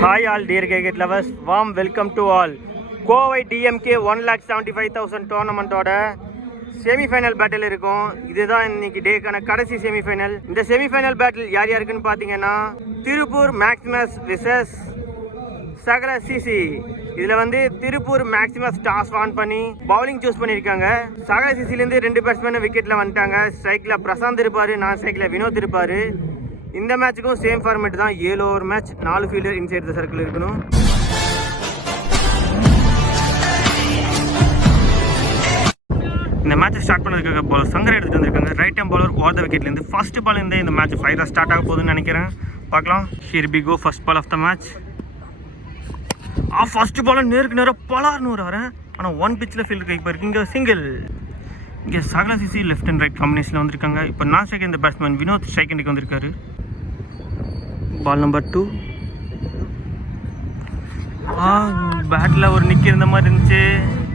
Hi all dear cricket lovers warm welcome to all Kovai DMK one lakh seventy five thousand டோர்னமெண்ட்டோட semifinal battle இருக்கும். இதுதான் இன்னைக்கு டேக்கான கடைசி semi-final இந்த semi-final battle யார் யாருக்குன்னு பார்த்தீங்கன்னா Tiruppur Maximus versus Sakala CC இதுல வந்து திருப்பூர் மேக்ஸிமஸ் டாஸ் ஆன் பண்ணி பவுலிங் சூஸ் பண்ணியிருக்காங்க சகல சிசில இருந்து ரெண்டு பேட்ஸ்மேன் விக்கெட்ல வந்துட்டாங்க. ஸ்ட்ரைக்ல பிரசாந்த் இருப்பாரு நான் ஸ்ட்ரைக்ல வினோத் இருப்பாரு. இந்த மேட்சுக்கும் சேம் ஃபார்மேட் தான். ஏழு ஓவர் மேட்ச் நாலு ஃபீல்டர் இன்சைட் த சர்க்கிள் இருக்கணும். இந்த மேட்ச் ஸ்டார்ட் பண்ணதுக்காக பால் சங்கர் எடுத்துட்டு வந்திருக்காங்க. Right time bowler over the விக்கெட்லேருந்து first ball இருந்தே இந்த மேட்ச் ஃபைவ் ஸ்டார்ட் ஆக போகுதுன்னு நினைக்கிறேன். பார்க்கலாம். Here we go first ball of the match ah first ball நேருக்கு நேராக பலார்னு ஒரு வரேன் ஆனால் ஒன் பிச்சில் ஃபீல்டு கை போயிருக்கு. இங்கே சிங்கிள் இங்கே சகல சிசி லெஃப்ட் அண்ட் ரைட் காம்பினேஷனில் வந்திருக்காங்க. இப்போ நான் செகண்ட் பேட்ஸ்மேன் வினோத் செகண்டுக்கு வந்திருக்காரு. பால் நம்பர் டூ ஆ பேட்டில் ஒரு நிக்க இருந்த மாதிரி இருந்துச்சு.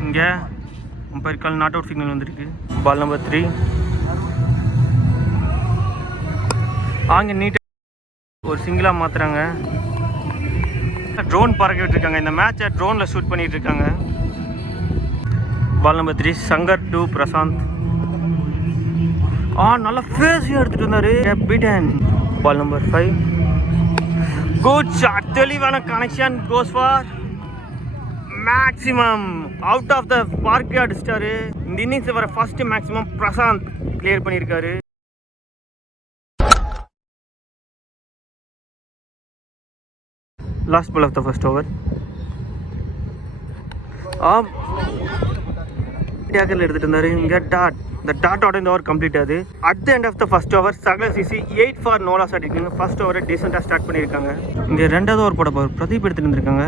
இங்கே umpire call not out signal வந்திருக்கு. பால் நம்பர் த்ரீ ஆங்க நீட்டாக ஒரு சிங்கிளாக மாற்றுறாங்க ட்ரோன் பறக்கிட்டு இருக்காங்க இந்த மேட்சை ட்ரோனில் ஷூட் பண்ணிகிட்டு இருக்காங்க ball number three Shankar to Prashanth ஆ நல்லா ஃபேஸியாக எடுத்துகிட்டு வந்தார். Beaten ball number five good shot தெளிவான connection goes for maximum out of the பார்க்கே அடிச்சிட்டாரு இந்த இன்னிங்ஸ் வர ஃபர்ஸ்ட் மேக்ஸிமம் பிரசாந்த் கிளியர் பண்ணியிருக்காரு last ball of the first over. ஆம். டேக்கரில் எடுத்துகிட்டு இருந்தார் இங்கே டாட் இந்த டாட்டோட இந்த ஓவர் கம்ப்ளீட் ஆகுது. At the end of the first over Sakala CC eight for no loss அடிக்குங்க first ஓவரை டீசெண்டாக ஸ்டார்ட் பண்ணியிருக்காங்க. இங்கே ரெண்டாவது ஓவர் போட போகிற பிரதீப் எடுத்துகிட்டு இருந்திருக்காங்க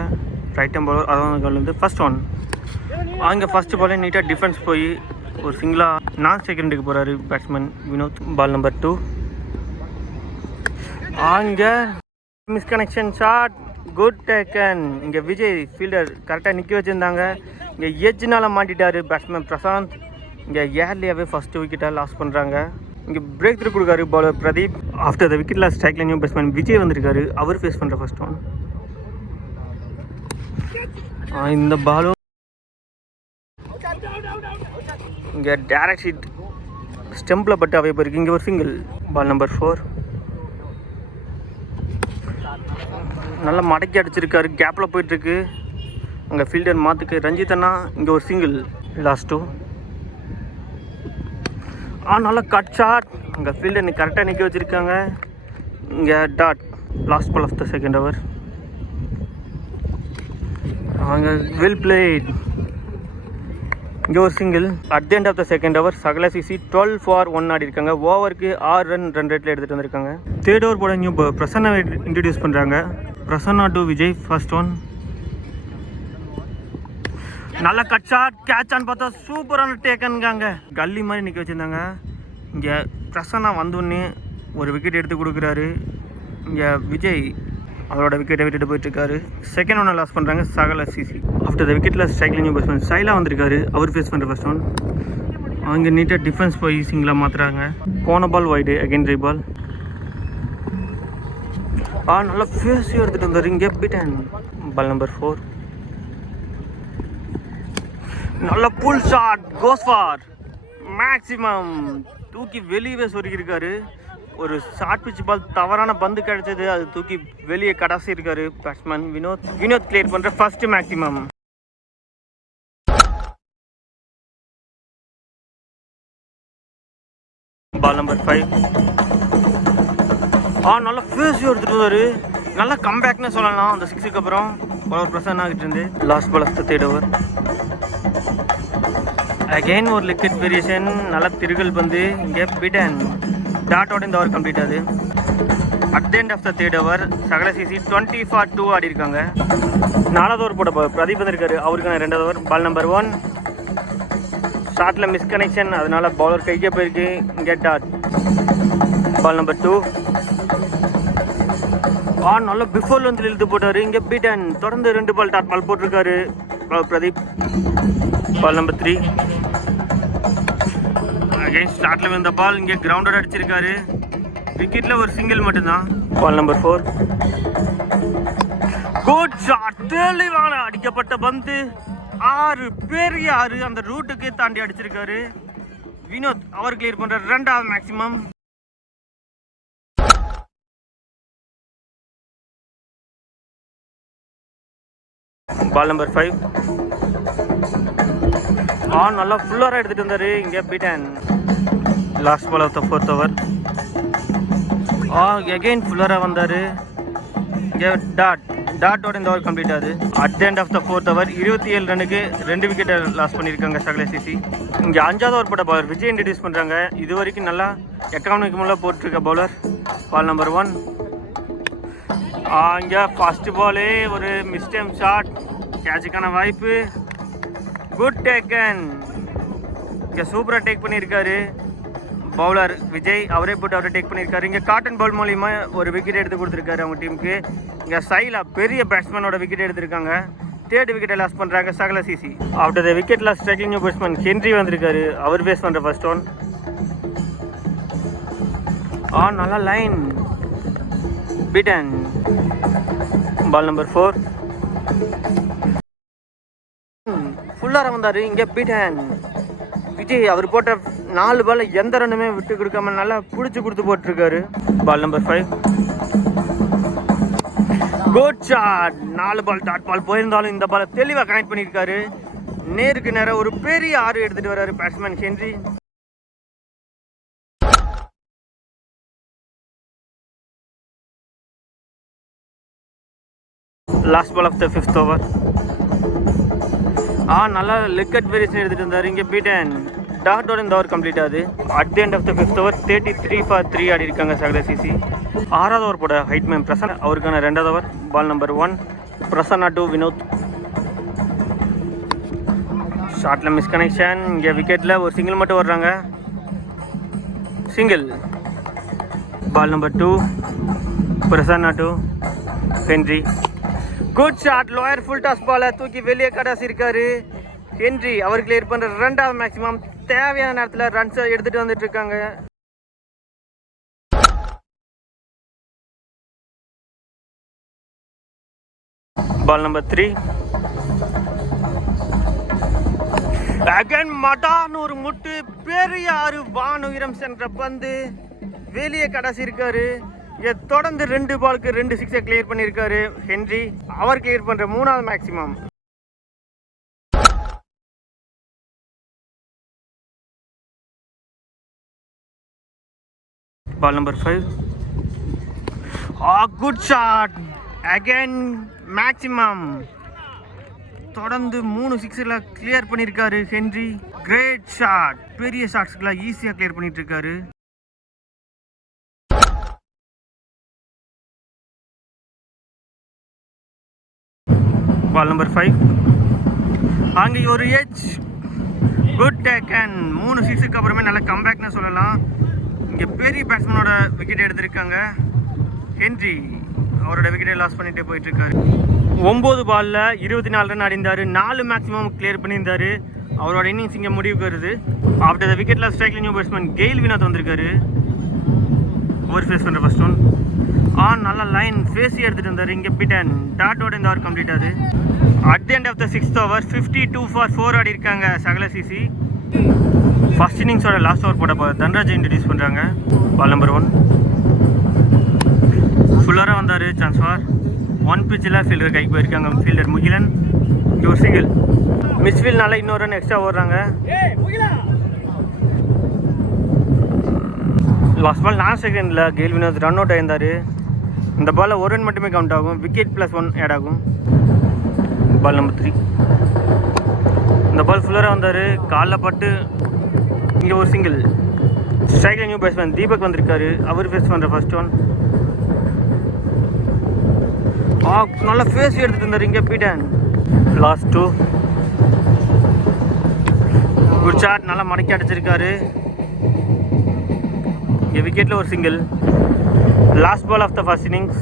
ரைட் டைம் பாலர் அதான் வந்து ஃபர்ஸ்ட் ஒன் அங்கே ஃபர்ஸ்ட் பாலே நீட்டாக டிஃபென்ஸ் போய் ஒரு சிங்கிளாக நான் செகண்டுக்கு போகிறாரு batsman Vinod. Ball number two அங்கே மிஸ்கனெக்ஷன் ஷாட் குட் டேக்கன் இங்கே விஜய் ஃபீல்டர் கரெக்டாக நிற்க வச்சுருந்தாங்க. இங்கே எஜ்ஜினால் மாட்டிட்டார் பேட்ஸ்மேன் பிரசாந்த். இங்கே ஏர்லியாகவே ஃபஸ்ட்டு விக்கெட்டாக லாஸ் பண்ணுறாங்க இங்கே breakthrough கொடுக்காரு bowler Pradeep. After the wicket lost ஸ்ட்ரைக்ல new batsman Vijay வந்திருக்காரு. அவர் ஃபேஸ் பண்ணுற ஃபஸ்ட் ஒன் இந்த பாலும் இங்கே டேரக்ட் ஷீட் ஸ்டெம்பில் பட்டு அவை போயிருக்கு இங்கே ஒரு சிங்கிள் பால் நம்பர் ஃபோர் நல்லா மடக்கி அடிச்சிருக்காரு. கேப்பில் போயிட்டுருக்கு. அங்கே ஃபீல்டர் மாற்றுக்கு ரஞ்சித் அண்ணா இங்கே ஒரு சிங்கிள் லாஸ்ட் டூ ஆ நல்லா கட் ஷாட் அங்கே ஃபீல்டர் கரெக்டாக நிற்க வச்சுருக்காங்க. இங்கே dot last ball of the second over அங்கே வெல் பிளேட் இங்கே ஒரு single at the end of the second over Sakala CC twelve for one ஆடி இருக்காங்க ஓவருக்கு ஆறு ரன் ரன் ரேட்டில் எடுத்துகிட்டு வந்திருக்காங்க. தேர்ட் ஓவர் போட நியூ பிரசன்னை இன்ட்ரடியூஸ் பண்ணுறாங்க Prasanna to Vijay first one நல்ல கட் ஷாட் கேட்சான்னு பார்த்தா சூப்பரான டேக்கனுங்க கல்லி மாதிரி நிற்க வச்சுருந்தாங்க. இங்கே பிரசன்னா வந்தோடனே ஒரு விக்கெட் எடுத்து கொடுக்குறாரு. இங்கே விஜய் அவரோட விக்கெட்டை விட்டுட்டு போயிட்டுருக்காரு. செகண்ட் ஒன்று லாஸ் பண்ணுறாங்க சகல சிசி ஆஃப்டர் த விக்கெட்டில் ஸ்ட்ரைக்லிங் பேட்ஸ்மேன் சைலா வந்திருக்காரு. அவர் ஃபேஸ் பண்ணுற ஃபர்ஸ்ட் ஒன் அவங்க நீட்டாக டிஃபென்ஸ் போய் சிங்கிளாக மாற்றுறாங்க போன பால் வைடு அகைன் பால் ஆ நல்லா ஃபேஸையும் எடுத்துகிட்டு வந்தார். இங்கே பீட்டன் பால் நம்பர் ஃபோர் நல்ல pull shot goes for maximum தூக்கி வெளியவே சொருகியிருக்காரு. ஒரு ஷார்ட் பிச் பால் தவறான பந்து கிடைச்சது. அது தூக்கி வெளியே கடாசி இருக்காரு பேட்ஸ்மேன் வினோத். வினோத் கிளியர் பண்ற first maximum ball number five ஆ நல்ல ஃபேஸியும் எடுத்துகிட்டு வந்தார். நல்ல கம்பேக்னு சொல்லலாம். அந்த சிக்ஸுக்கு அப்புறம் ஒரு பிரசன் ஆகிட்டு இருந்து. Last ball of the third over again ஒரு லிக்விட் வேரியேஷன் நல்ல திருகல் பந்து. இங்கே பிடன் டாட்டோட இந்த ஓவர் கம்ப்ளீட் ஆகுது. At the end of the third over Sakala CC twenty for two ஆடி இருக்காங்க. நாலாவது ஓவர் போட பிரதீப் வந்திருக்காரு. அவருக்கான ரெண்டாவது ஓவர் பால் நம்பர் ஒன் ஷார்ட்டில் மிஸ் கனெக்ஷன் அதனால பவுலர் கைக்கே போயிருக்கு. Get dot ball number two ஆ நல்லா பிஃபோர்ல வந்து இழுத்து போட்டாரு. இங்கே பீட்டன் தொடர்ந்து ரெண்டு பால் டாட் பால் போட்டிருக்காரு. Pradeep. Ball number three again ஸ்டார்ட்ல வந்த பால் இங்கே கிரவுண்டட் அடிச்சிருக்காரு. விக்கெட்ல ஒரு சிங்கிள் மட்டும்தான். Ball number four good shot தெளிவான அடிக்கப்பட்ட பந்து. ஆறு பெரிய ஆறு அந்த ரூட்டுக்கே தாண்டி அடிச்சிருக்காரு. வினோத் அவர் கிளியர் பண்ற ரெண்டாவது maximum ball number five on நல்லா ஃபுல்லராக எடுத்துகிட்டு வந்தார். இங்கே beaten last ball of the fourth over ah again ஃபுல்லராக வந்தார். இங்கே டாட் டாட்டோட இந்த ஓவர் கம்ப்ளீட் ஆகுது. At end of the fourth over இருபத்தி ஏழு ரனுக்கு ரெண்டு விக்கெட்டை லாஸ் பண்ணியிருக்காங்க சகல சிசி. இங்கே அஞ்சாவது ஓவர் போட்ட பவுலர் விஜய் இன்ட்ரடியூஸ் பண்ணுறாங்க இது வரைக்கும் நல்லா எக்கனாமிக் முள்ள போட்டிருக்க பவுலர் பால் நம்பர் ஒன் இங்கே ஃபர்ஸ்ட் பாலே ஒரு மிஸ்டேம் ஷாட் கேட்சுக்கான வாய்ப்பு. குட் டேக்கன் இங்கே சூப்பராக டேக் பண்ணியிருக்காரு. பவுலர் விஜய் அவரே போட்டு அவரே டேக் பண்ணியிருக்காரு. இங்கே காட்டன் பவுல் மூலிமா ஒரு விக்கெட் எடுத்து கொடுத்துருக்காரு அவங்க டீமுக்கு இங்கே சைலா பெரிய பேட்ஸ்மேனோட விக்கெட் எடுத்திருக்காங்க. தேர்ட் விக்கெட்டை லாஸ் பண்ணுறாங்க சகல CC after the wicket loss striking batsman Henry வந்திருக்காரு. அவர் பேஸ் பண்ணுற ஃபர்ஸ்ட் ஒன் ஆ நல்லா line beaten ball number four ஃபுல்லாக வந்தார் இங்கே பீட்டன். விஜய் அவர் போட்ட நாலு பால் எந்த ரன்னுமே விட்டு கொடுக்காம நல்லா பிடிச்சி கொடுத்து போட்டிருக்காரு. Ball number five good shot நாலு பால் டாட் பால் போயிருந்தாலும் இந்த பாலை தெளிவாக கனெக்ட் பண்ணியிருக்காரு. நேருக்கு நேராக ஒரு பெரிய ஆறு எடுத்துட்டு வர்றாரு batsman Henry. Last ball of the fifth over ஆ நல்லா லெக் அட் வேரியேஷன் எடுத்துகிட்டு வந்தார் இங்கே பீட்டன். டாட்டோட இந்த ஓவர் கம்ப்ளீட் ஆகுது. At the end of the fifth over thirty three for three ஆடி இருக்காங்க சகல சிசி. ஆறாவது ஓவர் போட ஹைட் மேம் பிரசன் அவருக்கான ரெண்டாவது over ball number one Prasanna to Vinod. ஷார்ட்டில் miss connection இங்கே விக்கெட்டில் ஒரு சிங்கிள் மட்டும் வர்றாங்க. Single ball number two Prasanna to Henry good shot lower full toss பாலை தூக்கி வெளியே கடாசி இருக்காரு ஹென்றி அவர் கிளியர் பண்ணுற ரெண்டாவது மேக்ஸிமம் தேவையான நேரத்தில் ரன்ஸை எடுத்துகிட்டு வந்துட்டு இருக்காங்க பால் நம்பர் த்ரீ அகன் மடான்னு ஒரு முட்டு பெரிய ஆறு வான் உயரம் சென்ற பந்து. வெளியே கடைசி இருக்காரு தொடர்ந்து ரெண்டு பாலுக்கு ரெண்டு சிக்ஸை கிளியர் பண்ணியிருக்காரு ஹென்றி. அவர் கிளியர் பண்ணுற மூணாவது மேக்சிமம் பால் நம்பர் ஃபைவ் ஆ குட் ஷாட் அகைன் மேக்ஸிமம் தொடர்ந்து மூணு சிக்ஸில் கிளியர் பண்ணியிருக்காரு ஹென்றி. கிரேட் ஷாட் பெரிய ஷாட்ஸ்க்கெல்லாம் ஈஸியாக கிளியர் பண்ணிட்டு இருக்காரு. பால் நம்பர் ஃபைவ் அங்கே ஒரு ஏஜ் குட் டேக் அண்ட் மூணு சிக்ஸுக்கு அப்புறமே நல்ல கம்பேக்னு சொல்லலாம். இங்கே பெரிய பேட்ஸ்மேனோட விக்கெட் எடுத்திருக்காங்க. ஹென்றி அவரோட விக்கெட்டை லாஸ் பண்ணிகிட்டே போயிட்டு இருக்காரு ஒம்பது பால்ல இருபத்தி நாலு ரன் அடிந்தார். நாலு மேக்ஸிமம் கிளியர் பண்ணியிருந்தாரு. அவரோட இன்னிங்ஸ் இங்கே முடிவுக்கு வருது. ஆஃப்டர் த விக்கெட் ஸ்ட்ரைக்ல நியூ பேட்ஸ்மேன் கெயில் வினோத் வந்திருக்காரு. ஓவர் ஃபேஸ் பண்ணுற ஃபஸ்ட் ஒன் ஆ நல்ல லைன் ஃபேஸி எடுத்துகிட்டு வந்தார். இங்கே பிட்டன் டாட்டோட இந்த ஓவர் கம்ப்ளீட் ஆகுது. At the end of the sixth over fifty two for four ஆடி இருக்காங்க சகல சிசி ஃபர்ஸ்ட் இன்னிங்ஸோட லாஸ்ட் ஓவர் போட போ தன்ராஜ் இன்ட்ரடியூஸ் பண்ணுறாங்க பால் நம்பர் ஒன் ஃபுல்லராக வந்தார் சான்ஸ் ஃபார் ஒன் பிச்சில் ஃபீல்டர் கைக்கு போயிருக்காங்க. ஃபீல்டர் முகிலன். இங்கே ஒரு சிங்கிள் மிஸ்ஃபீல்ட்னால இன்னொரு ரன் எக்ஸ்ட்ரா ஓடுறாங்க. லாஸ்ட் பால் லாஸ்ட் செகண்டில் கேல் வினோத் ரன் அவுட் ஆயிருந்தார். இந்த பாலில் ஒரு ரன் மட்டுமே கவுண்ட் ஆகும். விக்கெட் ப்ளஸ் ஒன் ஆட் ஆகும். பால் நம்பர் த்ரீ இந்த பால் ஃபுல்லராக வந்தார். காலில் பட்டு இங்கே ஒரு சிங்கிள் ஸ்ட்ரைக்கில் நியூ பேட்ஸ்மேன் தீபக் வந்திருக்காரு. அவர் ஃபேஸ் பண்ணுற ஃபர்ஸ்ட் ஒன் ஆ நல்ல ஃபேஸ் எடுத்துகிட்டு இருந்தார் இங்கே beaten last two good shot நல்லா மடக்கி அடிச்சிருக்காரு. இங்கே விக்கெட்டில் ஒரு single last ball of the first innings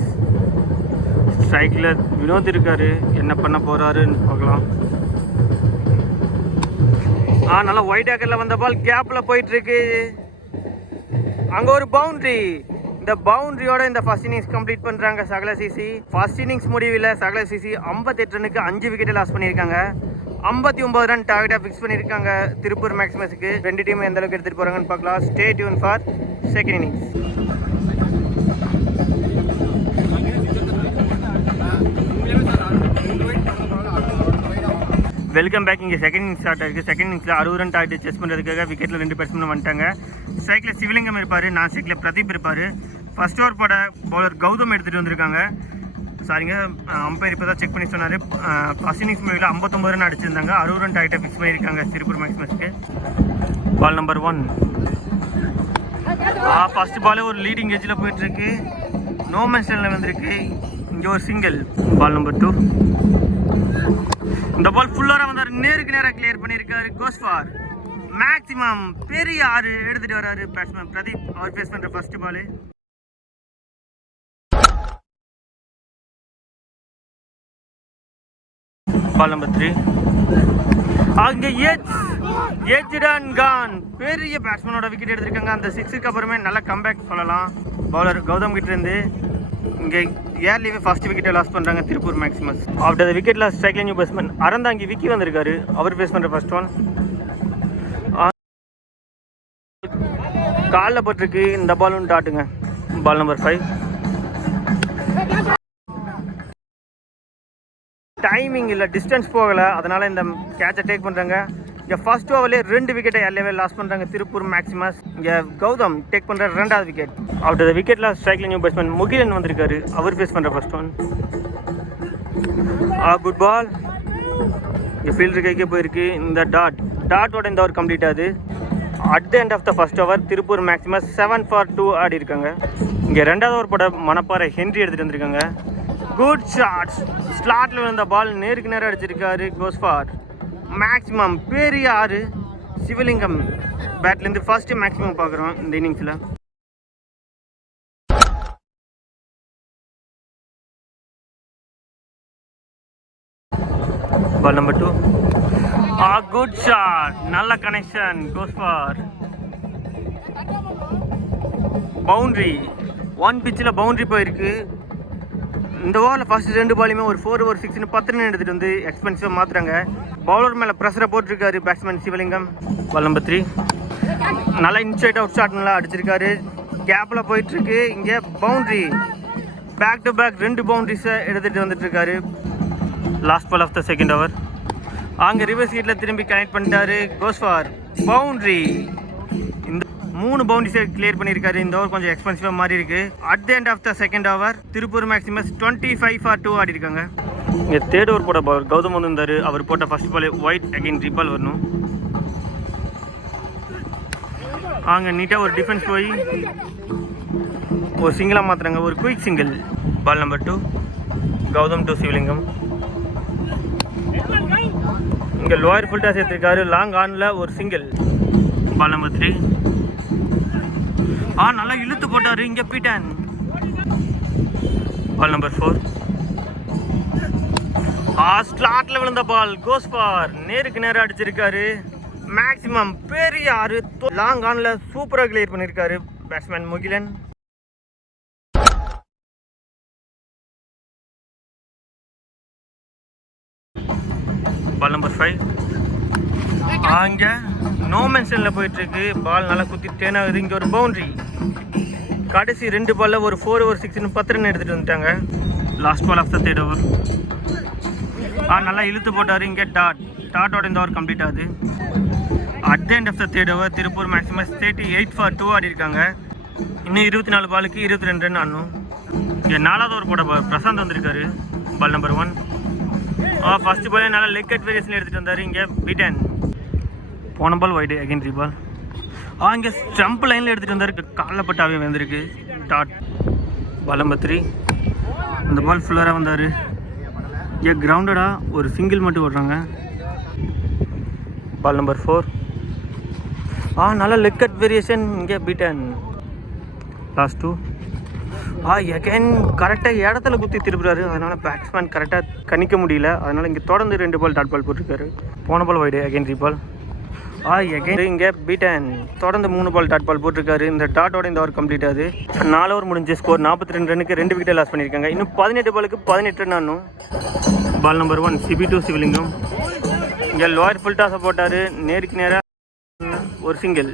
ஸ்ட்ரைக்கில் வினோத் இருக்காரு. என்ன பண்ண போகிறாருன்னு பார்க்கலாம். ஆ நல்லா ஒயிட் ஆக்கரில் வந்த பால் கேப்பில் போயிட்டுருக்கு. அங்கே ஒரு பவுண்ட்ரி இந்த பவுண்டரியோட இந்த ஃபர்ஸ்ட் இன்னிங்ஸ் கம்ப்ளீட் பண்ணுறாங்க சகல சிசி ஃபர்ஸ்ட் இன்னிங்ஸ் முடிவில் சகல சிசி 58 ரனுக்கு அஞ்சு விக்கெட்டை லாஸ் பண்ணியிருக்காங்க. ஐம்பத்தி ஒன்பது ரன் டார்கெட்டாக ஃபிக்ஸ் பண்ணியிருக்காங்க திருப்பூர் மேக்ஸிமஸுக்கு ரெண்டு டீம் எந்த அளவுக்கு எடுத்துகிட்டு போகிறாங்கன்னு பார்க்கலாம். Stay tuned for second innings welcome back இங்கே செகண்ட் இன்னிங்ஸ் ஸ்டார்ட் ஆயிருக்கு. செகண்ட் இன்னிங்ஸில் அறுபது ரன் டார்கெட் செஸ் பண்ணுறதுக்காக விக்கெட்டில் ரெண்டு பேட்ஸ்மேன் வந்துட்டாங்க. ஸ்ட்ரைக்கில் சிவலிங்கம் இருப்பார் நான் ஸ்ட்ரைக்கில் பிரதீப் இருப்பார். ஃபஸ்ட் ஓவர் போட பவுலர் கௌதம் எடுத்துகிட்டு வந்திருக்காங்க. சாரிங்க அம்பையர் இப்போ தான் செக் பண்ணி சொன்னார். ஃபஸ்ட் இன்னிங்ஸ் மூவியில் ஐம்பத்தொம்பது ரன் அடிச்சிருந்தாங்க. அறுபது ரன் டாக்டர் ஃபிக்ஸ் பண்ணியிருக்காங்க திருப்பூர் மேக்ஸ்மஸ்க்கு பால் நம்பர் ஒன் ஃபஸ்ட் பாலே ஒரு லீடிங் ஏஜில் போயிட்டுருக்கு. நோ மென்ஷனில் வந்திருக்கு. இங்கே ஒரு சிங்கிள் பால் நம்பர் டூ இந்த பால் ஃபுல்லாக வந்தார். நேருக்கு நேராக கிளியர் பண்ணியிருக்காரு. கோஸ்வார் மேக்ஸிமம் பெரிய ஆறு எடுத்துகிட்டு வர்றாரு பேட்ஸ்மேன் பிரதீப். அவர் ஃபேஸ் பண்ணுற first ball ball number three அங்கே ஏஜ் ஏஜிடான் கான் பெரிய பேட்ஸ்மேனோட விக்கெட் எடுத்திருக்காங்க. அந்த சிக்ஸுக்கு அப்புறமே நல்ல கம்பேக் சொல்லலாம். பவுலர் கௌதம் கிட்ட இருந்து இங்கே ஏர்லிவே ஃபர்ஸ்ட் விக்கெட்டை லாஸ் பண்ணுறாங்க Tiruppur Maximus after the wicket loss ஸ்ட்ரைக்ல new batsman Aranthangi Vicky வந்திருக்காரு. அவர் பேஸ் பண்ணுற ஃபர்ஸ்ட் ஒன் காலில் பட்டிருக்கு. இந்த பாலும் டாட்டுங்க. பால் நம்பர் ஃபைவ் டைமிங் இல்லை டிஸ்டன்ஸ் போகலை. அதனால் இந்த கேட்சை டேக் பண்ணுறாங்க இங்கே ஃபர்ஸ்ட் ஓவர்லேயே ரெண்டு விக்கெட்டை எல்லாவே லாஸ் பண்ணுறாங்க திருப்பூர் மேக்ஸிமஸ் இங்கே கௌதம் டேக் பண்ணுற ரெண்டாவது விக்கெட் ஆஃப்டர் த ஸ்ட்ரைக்லிங் நியூ பேட்ஸ்மேன் முகிலன் வந்திருக்காரு. அவர் ஃபேஸ் பண்ணுற ஃபர்ஸ்ட் ஒன் ஆ குட் பால் இங்கே ஃபீல்டர் கைக்கே போயிருக்கு. இந்த டாட் டாட்டோட இந்த ஓவர் கம்ப்ளீட் ஆகுது. At the end of the first over Tiruppur Maximus seven for two ஆடி இருக்காங்க இங்கே ரெண்டாவது ஓவர் போட மணப்பாறை ஹென்றி எடுத்துகிட்டு வந்திருக்காங்க. குட் ஷாட்ஸ் ஸ்லாட்டில் விழுந்த பால் நேருக்கு நேரம் அடிச்சிருக்காரு கோஸ் ஃபார் மேக்ஸிமம் பெரிய ஆறு சிவலிங்கம் பேட்லேருந்து ஃபர்ஸ்ட்டு மேக்ஸிமம் பார்க்குறோம் இந்த இன்னிங்ஸில் பால் நம்பர் டூ ஆ குட் ஷாட் நல்ல connection goes for boundary one பிச்சில் பவுண்ட்ரி போயிருக்கு. இந்த ஓவரில் ஃபர்ஸ்ட் ரெண்டு பாலையுமே ஒரு ஃபோர் ஒரு சிக்ஸ்னு பத்து ரன் எடுத்துகிட்டு வந்து எக்ஸ்பென்சிவாக மாற்றுறாங்க பவுலர் மேலே ப்ரெஷரை போட்டிருக்காரு batsman Sivalingam. Ball number three நல்லா இன்சைட் அவுட் ஷாட் நல்லா அடிச்சிருக்காரு. கேப்பில் போயிட்டுருக்கு. இங்கே பவுண்ட்ரி பேக் டு பேக் ரெண்டு பவுண்ட்ரிஸை எடுத்துகிட்டு வந்துட்டுருக்காரு. Last ball of the second over அங்கே ரிவர்ஸ் ஹீட்டில் திரும்பி கனெக்ட் பண்ணிட்டாரு. கோஸ் ஃபார் பவுண்ட்ரி மூணு பவுண்டரிஸை கிளியர் பண்ணியிருக்காரு. இந்த ஓவர் கொஞ்சம் எக்ஸ்பென்சிவாக மாறி இருக்கு. At the end of the second over Tiruppur Maximus twenty five for two ஆடி இருக்காங்க இங்கே தேர்ட் ஓவர் போட பவர் கௌதம் வந்திருந்தாரு அவர் போட்ட ஃபர்ஸ்ட் பால் ஒயிட் அகைன் ரிபால் வரணும். அங்கே நீட்டாக ஒரு டிஃபென்ஸ் போய் ஒரு சிங்கிளாக மாற்றுறாங்க ஒரு quick single ball number two Gautham to Sivalingam. இங்கே லோயர் ஃபுல்டாக சேர்த்துருக்காரு. லாங் ஆனில் ஒரு சிங்கிள் பால் நம்பர் த்ரீ ஆ நல்லா இழுத்து போட்டார். இங்கே பீட்டன் பால் நம்பர் ஃபோர் ஆ ஸ்லாட்டில் விழுந்த பால் கோஸ் ஃபார் நேருக்கு நேரம் அடிச்சிருக்காரு. மேக்ஸிமம் பெரிய ஆறு. லாங் ஆனில் சூப்பராக கிளியர் பண்ணியிருக்காரு batsman Mugilan. Ball number five அங்கே நோ மென்ஷனில் போயிட்டுருக்கு. பால் நல்லா குத்தி டேன் ஆகுது. இங்கே ஒரு பவுண்ட்ரி கடைசி ரெண்டு பாலில் ஒரு ஃபோர் ஓவர் சிக்ஸ்னு பத்து ரன் எடுத்துகிட்டு வந்துட்டாங்க. Last ball of the third over ஆ நல்லா இழுத்து போட்டார். இங்கே டாட் டாட்டோட இந்த ஓவர் கம்ப்ளீட் ஆகுது. At end of the third over Tiruppur maximum thirty eight for two ஆடி இருக்காங்க இன்னும் இருபத்தி நாலு பாலுக்கு இருபத்தி ரெண்டு ரன் ஆடணும். இங்கே நாலாவது ஓவர் போட பிரசாந்த் வந்திருக்காரு. பால் நம்பர் ஒன் ஆ பாலே நல்லா லெக் கட் எடுத்துகிட்டு வந்தார். இங்கே பிடன் போன பால் வைடு அகைன் பால் ஆ இங்கே ஸ்டம்ப் லைனில் எடுத்துகிட்டு வந்தார். காலில் பட்டாவே வந்திருக்கு. டாட் பால் த்ரீ அந்த பால் ஃபுல்லராக வந்தார். ஏ கிரவுண்டடாக ஒரு சிங்கிள் மட்டும் ஓடுறாங்க. பால் நம்பர் ஃபோர் ஆ நல்ல லெக் கட் வேரியேஷன் இங்கே பீட்டன் லாஸ்ட் டூ ஆ எகைன் கரெக்டாக இடத்துல குத்தி திருப்புறாரு. அதனால் பேட்ஸ்மேன் கரெக்டாக கணிக்க முடியல. அதனால் இங்கே தொடர்ந்து ரெண்டு பால் டாட் பால் போட்டிருக்காரு. போன ball wide again three ball ஆய் எகைன் இங்கே பீட்டன் தொடர்ந்து மூணு பால் டாட் பால் போட்டிருக்காரு. இந்த டாட்டோட இந்த ஓவர் கம்ப்ளீட் ஆகுது. நாலு ஓவர் முடிஞ்ச ஸ்கோர் நாற்பத்தி ரெண்டு ரனுக்கு ரெண்டு விக்கெட் லாஸ் பண்ணியிருக்காங்க. இன்னும் பதினெட்டு பாலுக்கு பதினெட்டு run ஆனும். Ball number one Sibi to Sivalingam. இங்கே லோயர் ஃபுல் டாஸை போட்டார். நேருக்கு நேராக ஒரு single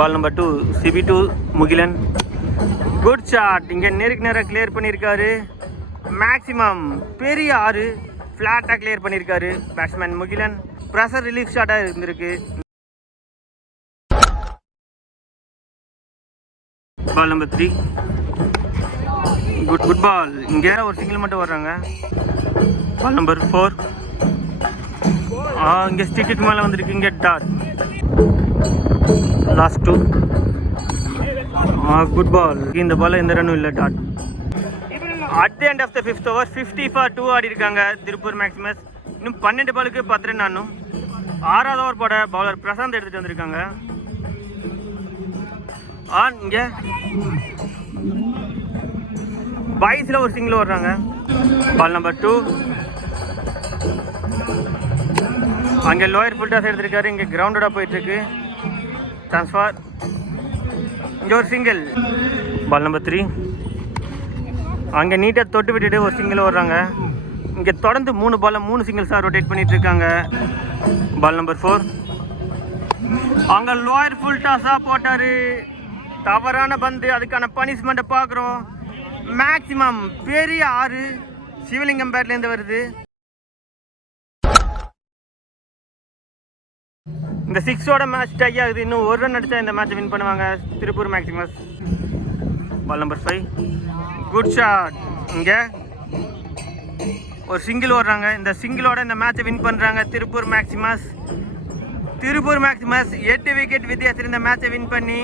ball number two Sibi to Mugilan. Good shot இங்கே நேருக்கு நேராக கிளியர் பண்ணியிருக்காரு. மேக்ஸிமம் பெரிய ஆறு. ஃப்ளாட்டாக கிளியர் பண்ணியிருக்காரு. பேட்ஸ்மேன் முகிலன். ப்ரெஷர் ரிலீஃப் ஷாட்டாக இருந்திருக்கு. Ball number three good good ball இங்கே ஒரு சிங்கிள் மட்டும் வர்றாங்க. பால் நம்பர் ஃபோர் இங்கே ஸ்டிக்கு மேலே வந்திருக்கு. இங்கே dot last two good ball இந்த பால் எந்த ரன்னும் இல்லை dot at the end of the fifth over fifty for two ஆடி இருக்காங்க. திருப்பூர் மேக்ஸிமஸ் இன்னும் பன்னெண்டு பாலுக்கு பத்து ரன் ஆனும் ஆறாவது ஓவர் போட பவுலர் பிரசாந்த் எடுத்துட்டு வந்திருக்காங்க. ஆ இங்கே. பாய்ஸில் ஒரு சிங்கிள் வர்றாங்க பால் நம்பர் டூ அங்கே லோயர் ஃபுல் டாஸ் எடுத்திருக்காரு. இங்கே கிரவுண்டடாக போயிட்டுருக்கு. ட்ரான்ஸ்ஃபார் இங்கே ஒரு சிங்கிள் பால் நம்பர் த்ரீ அங்கே நீட்டாக தொட்டு விட்டுட்டு ஒரு சிங்கிள் வர்றாங்க இங்கே தொடர்ந்து மூணு பால் மூணு சிங்கிள்ஸாக ரொட்டேட் பண்ணிட்டு இருக்காங்க. பால் நம்பர் ஃபோர் அங்கே லோயர் ஃபுல் டாஸாக போட்டார். தவறான பந்து அதுக்கான பனிஷ்மெண்ட்டை பார்க்குறோம். மேக்சிமம் பெரிய ஆறு சிவலிங்கம் பேட்லேருந்து வருது. இந்த சிக்ஸோட மேட்ச் டை ஆகுது. இன்னும் ஒரு ரன் அடித்தா இந்த மேட்ச்சை வின் பண்ணுவாங்க. Tiruppur Maximus ball number five good shot இங்கே. ஒரு சிங்கிள் ஓடுறாங்க. இந்த சிங்கிளோட இந்த மேட்சை வின் பண்ணுறாங்க திருப்பூர் மேக்ஸிமஸ் திருப்பூர் மேக்ஸிமஸ் எட்டு விக்கெட் வித்தியாசத்தில் இந்த மேட்சை வின் பண்ணி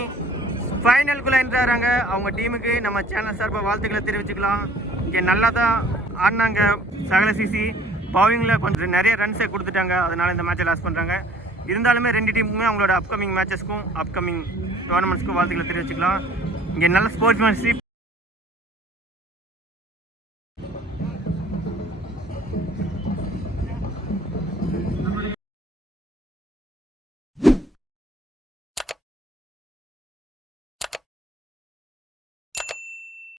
ஃபைனலுக்குள்ளே என்றாங்க அவங்க டீமுக்கு நம்ம சேனல் சார்பாக வாழ்த்துக்களை தெரிவிச்சுக்கலாம். இங்கே நல்லா தான் ஆடினாங்க சகல சிசி பவுலிங்கில் கொஞ்சம் நிறைய ரன்ஸை கொடுத்துட்டாங்க. அதனால் இந்த மேட்சை லாஸ் பண்ணுறாங்க இருந்தாலுமே ரெண்டு டீமுக்குமே அவங்களோட அப்கமிங் மேட்சஸ்க்கும் அப்கமிங் டோர்னமெண்ட்ஸ்க்கும் வாழ்த்துக்களை தெரிவிச்சுக்கலாம். இங்கே நல்ல ஸ்போர்ட்ஸ்மேன்ஷிப்